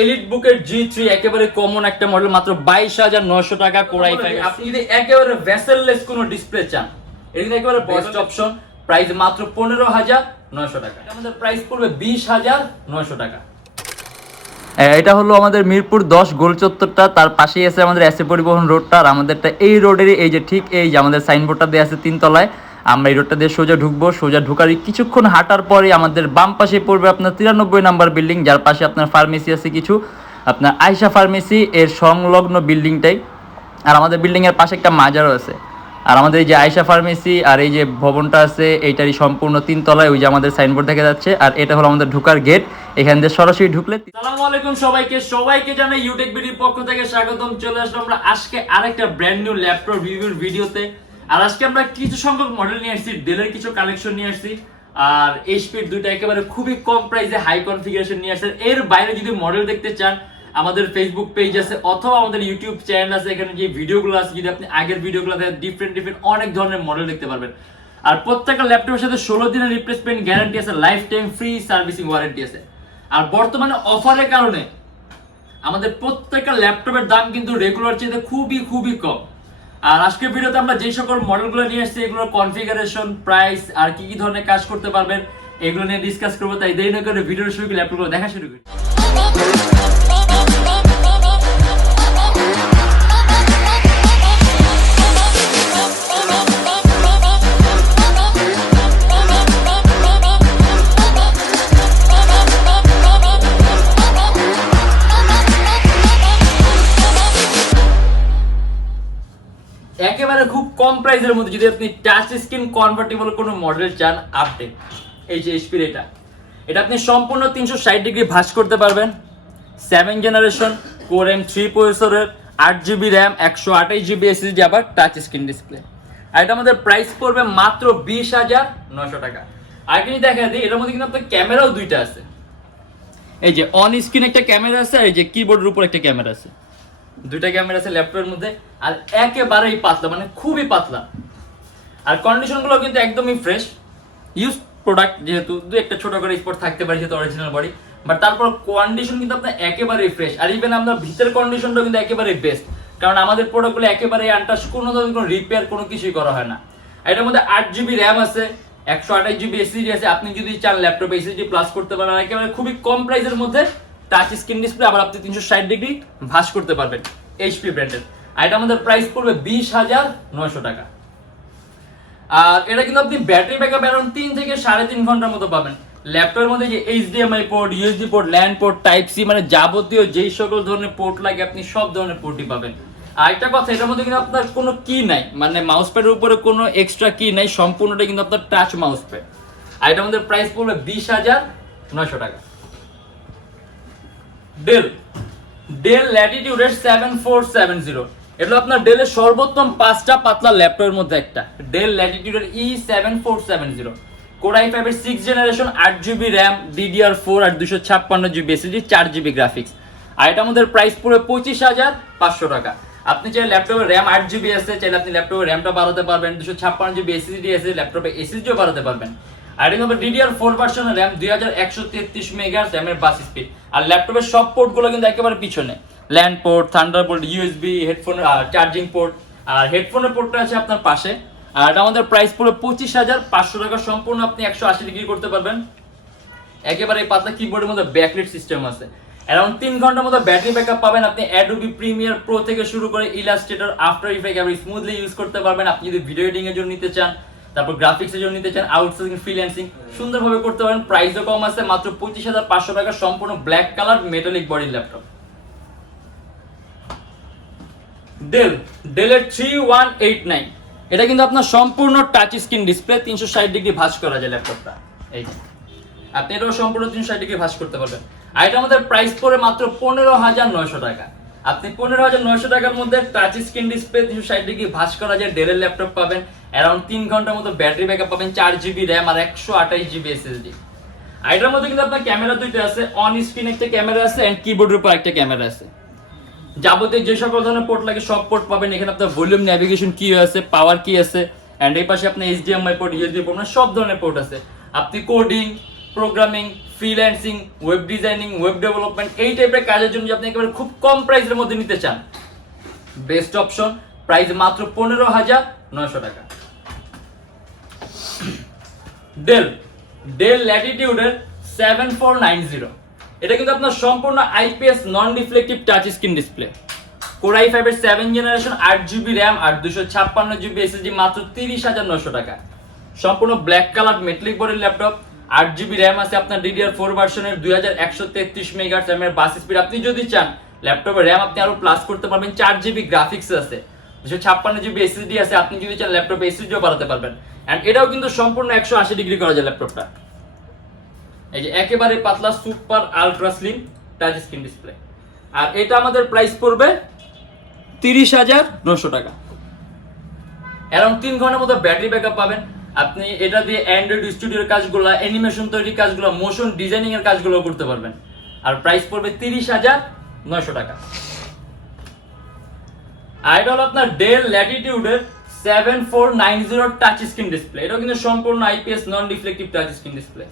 Elite বুকের G3 একেবারে common একটা মডেল, মাত্র 22,900 টাকা কোরাই 5। আপনি যদি একেবারে ভেসেললেস কোনো ডিসপ্লে চান, এটা একেবারে বেস্ট অপশন। প্রাইস মাত্র 15,900 টাকা। আমাদের প্রাইস পড়বে 20,900 টাকা। এটা হলো আমাদের মিরপুর 10 গোল চত্বরটা, তার পাশেই আছে আমাদের এসএ পরিবহন রোডটা। আর আমাদেরটা এই রোডেরই এই যে ঠিক এই যে আমাদের সাইনবোর্ডটা দেওয়া আছে 3 তলায়। আমরা এই রোডটা দিয়ে সোজা ঢুকবো, সোজা ঢুকারই কিছুক্ষণ হাঁটার পরে আমাদের বাম পাশে পড়বে আপনার 93 নাম্বার বিল্ডিং, যার পাশে আপনার ফার্মেসি আছে কিছু, আপনার আয়শা ফার্মেসি এর সংলগ্ন বিল্ডিংটাই। আর আমাদের বিল্ডিংয়ের পাশে একটা মাজারও আছে। আর আমাদের এই যে আয়শা ফার্মেসি আর এই যে ভবনটা আছে এইটারই সম্পূর্ণ 3 তলায়, ওই যে আমাদের সাইনবোর্ড দেখা যাচ্ছে। আর এটা হলো আমাদের ঢোকার গেট, এখান দিয়ে সরাসরি ঢুকলে। আসসালামু আলাইকুম সবাইকে জানাই ইউটেকবিডির পক্ষ থেকে স্বাগতম। চলে আসলাম আমরা আজকে আরেকটা ব্র্যান্ড নিউ ল্যাপটপ রিভিউর ভিডিওতে। আর আজকে আমরা কিছু সংখ্যক মডেল নিয়ে আসছি, ডেলের কিছু কালেকশন নিয়ে আসছি, আর এইচপির দুইটা একেবারে খুবই কম প্রাইসে হাই কনফিগারেশন নিয়ে আসছে। এর বাইরে যদি মডেল দেখতে চান, আমাদের ফেসবুক পেজ আছে অথবা আমাদের ইউটিউব চ্যানেল আছে, এখানে যে ভিডিওগুলো আছে যদি আপনি আগের ভিডিওগুলো দেখেন, ডিফারেন্ট অনেক ধরনের মডেল দেখতে পারবেন। আর প্রত্যেকটা ল্যাপটপের সাথে 16 দিনের রিপ্লেসমেন্ট গ্যারান্টি আছে, life time free servicing warranty আছে। আর বর্তমানে অফারের কারণে আমাদের প্রত্যেকটা ল্যাপটপের দাম কিন্তু রেগুলার চেয়ে খুবই কম। আর আজকের ভিডিওতে আমরা যে সকল মডেলগুলো নিয়ে আসছি, এগুলোর কনফিগারেশন, প্রাইস আর কি ধরনের কাজ করতে পারবেন এগুলো নিয়ে ডিসকাস করবো। তাই দেরি না করে ভিডিওর শুরু করে ল্যাপটপগুলো দেখা শুরু করি। একেবারে খুব কম প্রাইসের মধ্যে যদি আপনি টাচ স্ক্রিন কনভার্টেবল কোনো মডেল চান আপডেট, এই যে এইচপির এটা আপনি সম্পূর্ণ 360 ডিগ্রি ভাঁজ করতে পারবেন। 7 জেনারেশন কোর M3 প্রসেসরের, 8GB র্যাম, 128GB SSD, আবার টাচ স্ক্রিন ডিসপ্লে। আর এটা আমাদের প্রাইস পড়বে মাত্র 20,900 টাকা। আর কি দেখা দিই, এটার মধ্যে কিন্তু আপনার ক্যামেরাও দুইটা আছে। এই যে অন স্ক্রিন একটা ক্যামেরা আছে, আর এই যে কিবোর্ডের উপর একটা ক্যামেরা আছে, দুইটা ক্যামেরা আছে ল্যাপটপের মধ্যে। আর একেবারেই পাতলা, মানে খুবই পাতলা। আর কন্ডিশনগুলো কিন্তু একদমই ফ্রেশ, ইউজ প্রোডাক্ট, যেহেতু দু একটা ছোট করে স্পট থাকতে পারে যেহেতু অরিজিনাল বডি, বাট তারপর কন্ডিশন কিন্তু আপনার একেবারেই ফ্রেশ। আর ইভেন আপনার ভিতরের কন্ডিশনটাও কিন্তু একেবারেই বেস্ট, কারণ আমাদের প্রোডাক্টগুলো একেবারেই আনটাচ, কোনো ধরনের কোনো রিপেয়ার কোনো কিছুই করা হয় না। এটার মধ্যে 8GB র্যাম আছে, 128GB SSD আছে। আপনি যদি চান ল্যাপটপে SSD প্লাস করতে পারেন। একেবারে খুবই কম প্রাইসের মধ্যে টাচ স্ক্রিন ডিসপ্লে, আবার আপনি 360 ডিগ্রি ভাঁজ করতে পারবেন এইচপি ব্র্যান্ডের। আর এটা আমাদের প্রাইস পড়বে 20,900 টাকা। আর এটা কিন্তু আপনি ব্যাটারি ব্যাকআপ অ্যারাউন্ড 3 থেকে 3.5 ঘন্টার মতো পাবেন। ল্যাপটপের মধ্যে যে HDMI port, USB port, LAN port, type C, মানে যাবতীয় যেই সকল ধরনের পোর্ট লাগে আপনি সব ধরনের পোর্টই পাবেন। আর একটা কথা, এটার মধ্যে কিন্তু আপনার কোনো কি নাই, মানে মাউস প্যাডের উপরে কোনো এক্সট্রা কি নাই, সম্পূর্ণটা কিন্তু আপনার টাচ মাউস প্যাড। আর এটা আমাদের প্রাইস পড়বে 20,900 টাকা। ডেল ল্যাটিটিউডের 7470, এটা আপনার ডেলের সর্বোত্তম 5টা পাতলা ল্যাপটপের মধ্যে একটা। ডেল ল্যাটিটিউডের E7470 কোর i5 এর 6 জেনারেশন, 8GB র্যাম, DDR4 আর 256GB SSD, 4GB গ্রাফিক্স। আর এটা আমাদের প্রাইস পড়বে 25,500 টাকা। আপনি চাইলে ল্যাপটপের র্যাম 8GB আছে, চাইলে আপনি ল্যাপটপের র্যামটা বাড়াতে পারবেন, 256GB SSD আছে, ল্যাপটপে SSDও বাড়াতে পারবেন। আর এটা হবে DDR4 ভার্সনের র্যাম, 2133 মেগাহার্টজ র্যামের বাস স্পিড। আর ল্যাপটপের সব পোর্টগুলো কিন্তু একেবারে পিছনে, ল্যান্ড পোর্ট, থান্ডারবোল্ট, USB, হেডফোনের চার্জিং পোর্ট, আর হেডফোনের পোর্টটা আছে আপনার পাশে। আর এটা আমাদের প্রাইস পড়বে 25,500 টাকা। সম্পূর্ণ আপনি 180 ডিগ্রি করতে পারবেন। একেবারে পাতলা কিবোর্ডের মধ্যে ব্যাকলাইট সিস্টেম আছে। অ্যারাউন্ড 3 ঘন্টার মতো ব্যাটারি ব্যাকআপ পাবেন। আপনি অ্যাডোবি প্রিমিয়ার প্রো থেকে শুরু করে ইলাস্ট্রেটর, আফটার ইফেক্ট একেবারে স্মুথলি ইউজ করতে পারবেন। আপনি যদি ভিডিও এডিটিং এর জন্য নিতে চান, তারপর গ্রাফিক্সের জন্য নিতে চান, আউটসোর্সিং, ফ্রিল্যান্সিং সুন্দরভাবে করতে পারেন। প্রাইসও কম আছে, মাত্র 25,500 টাকা। সম্পূর্ণ ব্ল্যাক কালার মেটালিক বডির ল্যাপটপ। ডেলের 3189, এটা কিন্তু আপনার সম্পূর্ণ টাচ স্ক্রিন ডিসপ্লে, 360 ডিগ্রি ভাঁজ করা যায় ল্যাপটপটা। এই আপনি এটাও সম্পূর্ণ 360 ডিগ্রি ভাঁজ করতে পারবেন। আর এটা আমাদের প্রাইস পড়ে মাত্র 15,900 টাকা। আপনি 15,900 টাকার মধ্যে টাচ স্ক্রিন ডিসপ্লে, 360 ডিগ্রি ভাঁজ করা যায় ডেলের ল্যাপটপ পাবেন। অ্যারাউন্ড 3 ঘন্টার মতো ব্যাটারি ব্যাকআপ পাবেন, 4GB র্যাম আর 128GB SSD। আর এটার মধ্যে কিন্তু আপনার ক্যামেরা দুইটা আছে, অন স্ক্রিন একটা ক্যামেরা আছে এন্ড কিবোর্ডের উপর একটা ক্যামেরা আছে। যাবতীয় যে সকল ধরনের পোর্ট লাগে সব পোর্ট পাবেন এখানে। আপনার ভলিউম, ন্যাভিগেশন কি আছে, পাওয়ার কি আছে, এন্ড এই পাশে আপনার HDMI পোর্ট, USB পোর্ট, মানে সব ধরনের পোর্ট আছে। আপনি coding, programming, freelancing, web designing, web development এই টাইপের কাজের জন্য আপনি একেবারে খুব কম প্রাইসের মধ্যে নিতে চান, বেস্ট অপশন, প্রাইস মাত্র 15,900 টাকা। ডেল ল্যাটিটিউডের 7490, এটা কিন্তু আপনার সম্পূর্ণ IPS non reflective touch screen display, core i5 এর 7 জেনারেশন, 8GB র্যাম আর 256GB এসএসডি, মাত্র 30,900 টাকা। সম্পূর্ণ ব্ল্যাক কালার মেটালিক বডির ল্যাপটপ, 8GB র্যাম আছে আপনার DDR4 ভার্সনের, 2133 মেগাহার্টজ এর বাস স্পিড। আপনি যদি চান ল্যাপটপের র্যাম আপনি আরো প্লাস করতে পারবেন, 4GB গ্রাফিক্স আছে, 256GB এসএসডি আছে, আপনি যদি চান ল্যাপটপে এসএসডিও বাড়াতে পারবেন। এন্ড এটাও কিন্তু সম্পূর্ণ 180 ডিগ্রি করা যায় ল্যাপটপটা। এই যে একেবারে পাতলা super ultra slim touch screen display, আর এটা আমাদের প্রাইস পড়বে 30,900 টাকা। অ্যারাউন্ড 3 ঘন্টার মতো ব্যাটারি ব্যাকআপ পাবেন। আপনি এটা দিয়ে অ্যান্ড্রয়েড স্টুডিওর কাজগুলো, অ্যানিমেশন তৈরির কাজগুলো, মোশন ডিজাইনিং এর কাজগুলো করতে পারবেন। আর প্রাইস পড়বে 30,900 টাকা। আর এটা হলো আপনার ডেল ল্যাটিটিউডের 7490 টাচ স্ক্রিন ডিসপ্লে, এটা কিন্তু সম্পূর্ণ IPS non reflective touch screen display,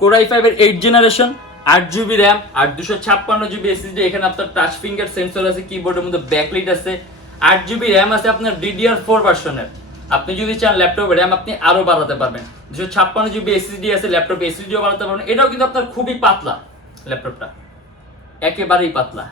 core i5 এর 8 জেনারেশন, 8GB র্যাম আর 256GB এসএসডি। এখানে আপনার টাচ ফিঙ্গার সেন্সর আছে, কিবোর্ডের মধ্যে ব্যাকলাইট আছে, 8GB র্যাম আছে আপনার DDR4 ভার্সনের। আপনি যদি চান ল্যাপটপে র্যাম আপনি আরো বাড়াতে পারবেন, 256GB এসএসডি আছে, ল্যাপটপে এসএসডিও বাড়াতে পারবেন। এটাও কিন্তু আপনার খুবই পাতলা ল্যাপটপটা, একেবারেই পাতলা।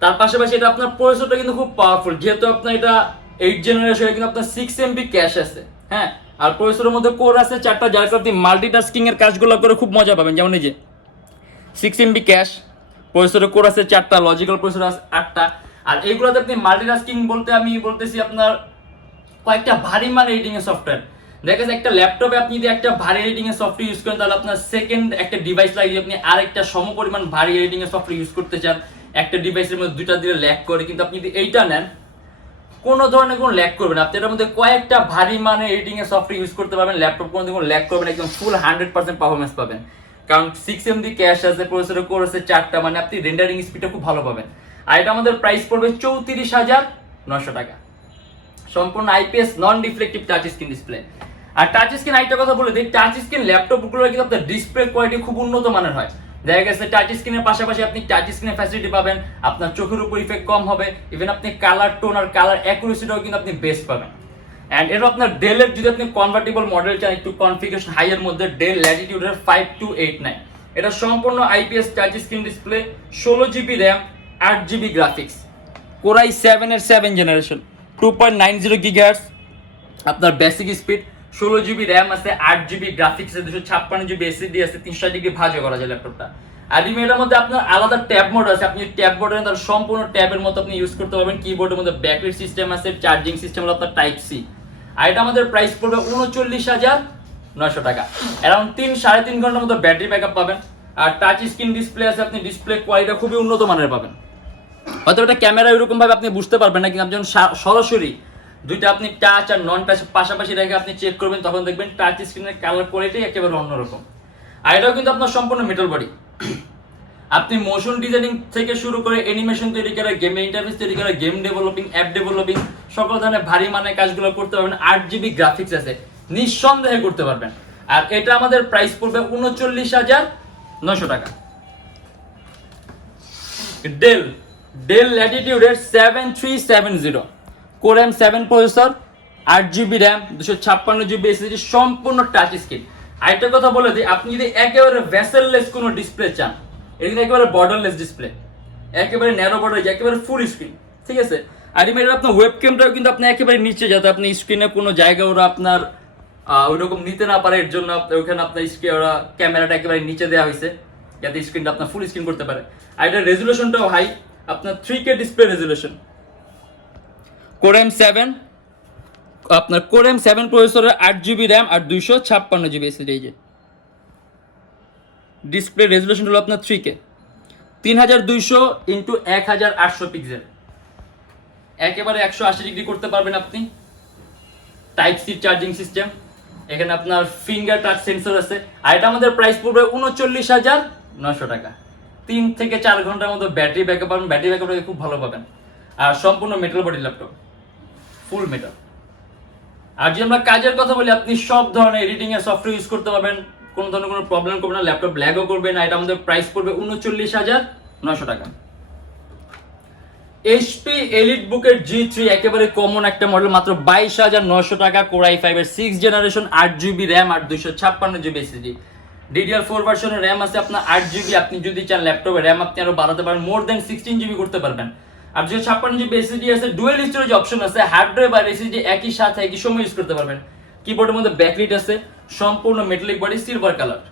তার পাশাপাশি এটা আপনার প্রসেসরটা কিন্তু খুব পাওয়ারফুল, যেহেতু আপনার এটা 8 জেনারেশন, কিন্তু আপনার 6MB ক্যাশ আছে, হ্যাঁ। আর প্রসেসরের মধ্যে কোর আছে 4টা, যার কারণে আপনি মাল্টিটাস্কিং এর কাজগুলো করে খুব মজা পাবেন। যেমন এই যে 6MB ক্যাশ, প্রসেসরে কোর আছে 4টা, লজিক্যাল প্রসেসর আছে 8টা। আর এইগুলোতে আপনি মাল্টিটাস্কিং বলতে আমি বলতেছি আপনার কয়েকটা ভারী মান এডিটিং এর সফটওয়্যার। দেখা যায় একটা ল্যাপটপে আপনি যদি একটা ভারী এডিটিং এর সফটওয়্যার ইউজ করেন, তাহলে আপনার সেকেন্ড একটা ডিভাইস লাগে, আপনি আরেকটা সমপরিমাণ ভারী এডিটিং এর সফটওয়্যার ইউজ করতে চান, একটা ডিভাইসের মধ্যে দুইটা দিলে ল্যাগ করে। কিন্তু আপনি যদি এইটা নেন, কোনো ধরনের কোনো ল্যাগ করবে না, আপনি এটার মধ্যে কয়েকটা ভারী মানে এডিটিং এর সফটওয়্যার ইউজ করতে পারবেন, ল্যাপটপ কোনো দিন কোনো ল্যাগ করবে না, একদম ফুল 100% পারফরমেন্স পাবেন। কারণ 6MB ক্যাশ আছে, প্রসেসরে কোর আছে 4টা, মানে আপনি রেন্ডারিং স্পিডটা খুব ভালো পাবেন। আর এটা আমাদের প্রাইস পড়বে 34,900 টাকা, সম্পূর্ণ IPS non reflective touch screen display. আর টাচ স্ক্রিন আরেকটা কথা বলে দিই, টাচ স্ক্রিন ল্যাপটপগুলো কিন্তু আপনার ডিসপ্লে কোয়ালিটি খুব উন্নত মানের হয়। দেখা গেছে টাচ স্ক্রিনের পাশাপাশি আপনি টাচ স্ক্রিনের ফ্যাসিলিটি পাবেন, আপনার চোখের উপর ইফেক্ট কম হবে, ইভেন আপনি কালার টোন আর কালার অ্যাকুরেসিটাও কিন্তু আপনি বেস্ট পাবেন। এন্ড এটা আপনার ডেলের যদি আপনি কনভার্টেবল মডেল চান একটু কনফিগারেশন হাই এর মধ্যে, ডেল ল্যাটিটিউডের 5289, এটা সম্পূর্ণ IPS touch screen display, 16GB RAM, 8GB graphics, core i7 এর 7 জেনারেশন, 2.90 GHz আপনার বেসিক স্পিড, 16GB র্যাম আছে, 8GB গ্রাফিক্স আছে, 256GB এসএসডি আছে, 360 ডিগ্রি ভাঁজও করা যায় ল্যাপটপটা। আর এটার মধ্যে আপনার আলাদা ট্যাব মোড আছে, আপনি ট্যাব মোডে তার সম্পূর্ণ ট্যাবের মতো আপনি ইউজ করতে পারবেন। কিবোর্ডের মধ্যে ব্যাকলাইট সিস্টেম আছে, চার্জিং সিস্টেম হলো আপনার টাইপ সি। আর এটা আমাদের প্রাইস পড়বে 39,900 টাকা, অ্যারাউন্ড 3-3.5 ঘন্টার মতো ব্যাটারি ব্যাকআপ পাবেন। আর টাচ স্ক্রিন ডিসপ্লে আছে, আপনি ডিসপ্লে কোয়ালিটি খুবই উন্নত মানের পাবেন। হয়তো এটা ক্যামেরা এরকম ভাবে আপনি বুঝতে পারবেন না, কিন্তু আপনি যখন সরাসরি দুইটা আপনি টাচ আর নন টাচ পাশাপাশি রেখে আপনি চেক করবেন, তখন দেখবেন টাচ স্ক্রিনের কালার কোয়ালিটি একেবারে অন্যরকম। আর এটাও কিন্তু আপনার সম্পূর্ণ মেটাল বডি, আপনি মোশন ডিজাইনিং থেকে শুরু করে অ্যানিমেশন তৈরি করে, গেম ইন্টারফেস তৈরি করে, গেম ডেভেলপিং, অ্যাপ ডেভেলপিং, সকল ধরনের ভারী মানের কাজগুলো করতে পারবেন। 8GB গ্রাফিক্স আছে, নিঃসন্দেহে করতে পারবেন। আর এটা আমাদের প্রাইস পড়বে 39,900 টাকা। ডেল ল্যাটিটিউডের 7370, core i7 processor, 8GB RAM, 256GB SSD, সম্পূর্ণ টাচ স্ক্রিন। আরেকটা কথা বলে দিই, আপনি যদি একেবারে ভেসেললেস কোনো ডিসপ্লে চান, এটা কিন্তু একেবারে বর্ডারলেস ডিসপ্লে, একেবারে ন্যারো বর্ডার, একেবারে ফুল স্ক্রিন, ঠিক আছে। আর এর আপনার ওয়েব ক্যামটাও কিন্তু আপনি একেবারে নিচে, যাতে আপনি স্ক্রিনে কোনো জায়গা ওরা আপনার ওইরকম নিতে না পারে, এর জন্য ওখানে আপনার স্ক্রিন ওরা ক্যামেরাটা একেবারে নিচে দেওয়া হয়েছে, যাতে স্ক্রিনটা আপনার ফুল স্ক্রিন করতে পারে। আর এটার রেজুলেশনটাও হাই, আপনার 3K display resolution, core i7 আপনার কোর i7 প্রসেসরের 8GB র্যাম আর 256GB এসএসডি। এই যে ডিসপ্লে রেজুলেশন হলো আপনার 3K, 3200x1800 পিক্সেল, একেবারে 180 ডিগ্রি করতে পারবেন আপনি। টাইপ সি চার্জিং সিস্টেম, এখানে আপনার ফিঙ্গার টাচ সেন্সর আছে। আর এটা আমাদের প্রাইস পড়বে 39,900 টাকা, 3 থেকে 4 ঘন্টার মতো ব্যাটারি ব্যাকআপ পাবেন, ব্যাটারি ব্যাকআপটা খুব ভালো পাবেন। আর সম্পূর্ণ metal body laptop, full metal. আর যদি আমরা কাজের কথা বলি, আপনি সব ধরনের এডিটিং এর সফটওয়্যার ইউজ করতে পারবেন, কোনো ধরনের কোনো প্রবলেম করবে না, ল্যাপটপ ল্যাগও করবে না। এটা আমাদের প্রাইস পড়বে 39,900 টাকা। এইচপি এলিটবুকের G3 একেবারে কমন একটা মডেল, মাত্র 22,900 টাকা, কোর i5 এর 6 জেনারেশন, 8GB র্যাম আর 256GB এসএসডি। DDR4 ভার্সনের র্যাম আছে আপনার 8GB। আপনি যদি চান ল্যাপটপে র্যাম আপনি আরো বাড়াতে পারেন, মোর দেন 16GB করতে পারবেন। আর 256GB এসএসডি আছে, ডুয়েল স্টোরেজ অপশন আছে, হার্ড ড্রাইভ আর এসএসডি একই সাথে একই সময় ইউজ করতে পারবেন। কিবোর্ডের মধ্যে ব্যাকলাইট আছে, সম্পূর্ণ metallic body, silver colour.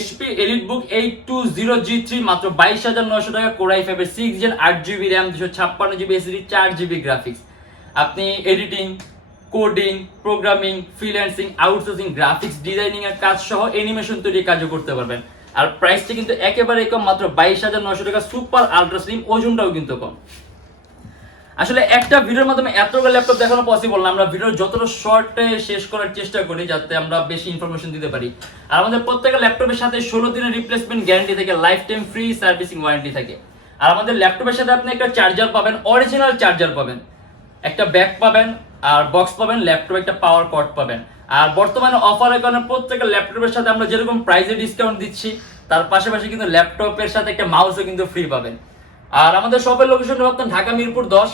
HP EliteBook 820 G3 মাত্র 22,900 টাকা, কোর i5 এর 6 gen, 8GB RAM, 256GB SSD, 4GB graphics. আপনি editing, coding, programming, freelancing, outsourcing, graphics designing এর কাজ সহ অ্যানিমেশন তৈরির কাজও করতে পারবেন। আর প্রাইসটা কিন্তু একেবারে কম, মাত্র 22,900 টাকা, সুপার আলট্রা স্লিম, ওজনটাও কিন্তু কম। আসলে একটা ভিডিওর মাধ্যমে এতগুলো ল্যাপটপ দেখানো পসিবল না, আমরা ভিডিও যতটা শর্টে শেষ করার চেষ্টা করি যাতে আমরা বেশি ইনফরমেশন দিতে পারি। আর আমাদের প্রত্যেকটা ল্যাপটপের সাথে 16 দিনের রিপ্লেসমেন্ট গ্যারান্টি থাকে, life time free servicing warranty থাকে। আর আমাদের ল্যাপটপের সাথে আপনি একটা চার্জার পাবেন, অরিজিনাল চার্জার পাবেন, একটা ব্যাগ পাবেন আর বক্স পাবেন, ল্যাপটপ একটা পাওয়ার কর্ড পাবেন। আর বর্তমানে অফারের কারণে প্রত্যেকটা ল্যাপটপের সাথে আমরা যেরকম প্রাইসে ডিসকাউন্ট দিচ্ছি, তার পাশাপাশি কিন্তু ল্যাপটপের সাথে একটা মাউসও কিন্তু ফ্রি পাবেন। আর আমাদের শপের লোকেশনটা ভাবতেন ঢাকা মিরপুর 10,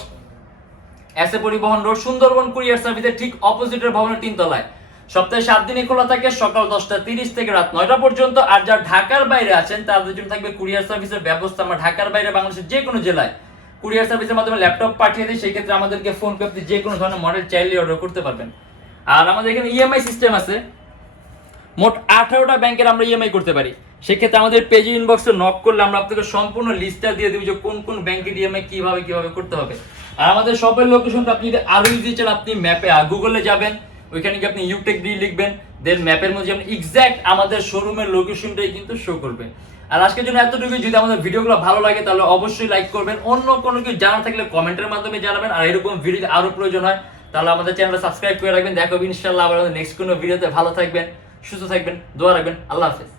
এসএ পরিবহন রোড, সুন্দরবন কুরিয়ার সার্ভিসের ঠিক অপোজিটের ভবনের 3 তলায়। সপ্তাহে 7 দিনই খোলা থাকে, সকাল 10:30 থেকে রাত 9টা পর্যন্ত। আর যারা ঢাকার বাইরে আছেন তাদের জন্য থাকবে কুরিয়ার সার্ভিসের ব্যবস্থা। আমরা ঢাকার বাইরে বাংলাদেশের যে কোনো জেলায় কুরিয়ার সার্ভিসের মাধ্যমে ল্যাপটপ পাঠিয়ে দিই, সেই ক্ষেত্রে আমাদেরকে ফোন করে আপনি যে কোনো ধরনের মডেল চাইলে অর্ডার করতে পারবেন। আর আমাদের এখানে ইএমআই সিস্টেম আছে, মোট 18টা ব্যাংকের আমরা ইএমআই করতে পারি। সেক্ষেত্রে আমাদের পেজ ইনবক্সে নক করলে আমরা আপনাকে সম্পূর্ণ লিস্টটা দিয়ে দিব যে কোন কোন ব্যাংকের ইএমআই কিভাবে করতে হবে। আর আমাদের শপের লোকেশনটা আপনি যদি আরো ইজি চান, আপনি ম্যাপে গুগলে যাবেন, ওইখানে গিয়ে আপনি Youtechbd লিখবেন, দেন ম্যাপের মধ্যে আপনি এক্সাক্ট আমাদের শোরুমের লোকেশনটাই কিন্তু শো করবে। আর আজকের জন্য এতটুকুই। যদি আমাদের ভিডিওগুলো ভালো লাগে তাহলে অবশ্যই লাইক করবেন, অন্য কোনো কিছু জানার থাকলে কমেন্টের মাধ্যমে জানাবেন। আর এরকম ভিডিও আরো প্রয়োজন হয় তাহলে আমাদের চ্যানেলটা সাবস্ক্রাইব করে রাখবেন। দেখো ইনশাআল্লাহ আবার নেক্সট কোনো ভিডিওতে। ভালো থাকবেন, সুস্থ থাকবেন, দোয়া রাখবেন। আল্লাহ হাফেজ।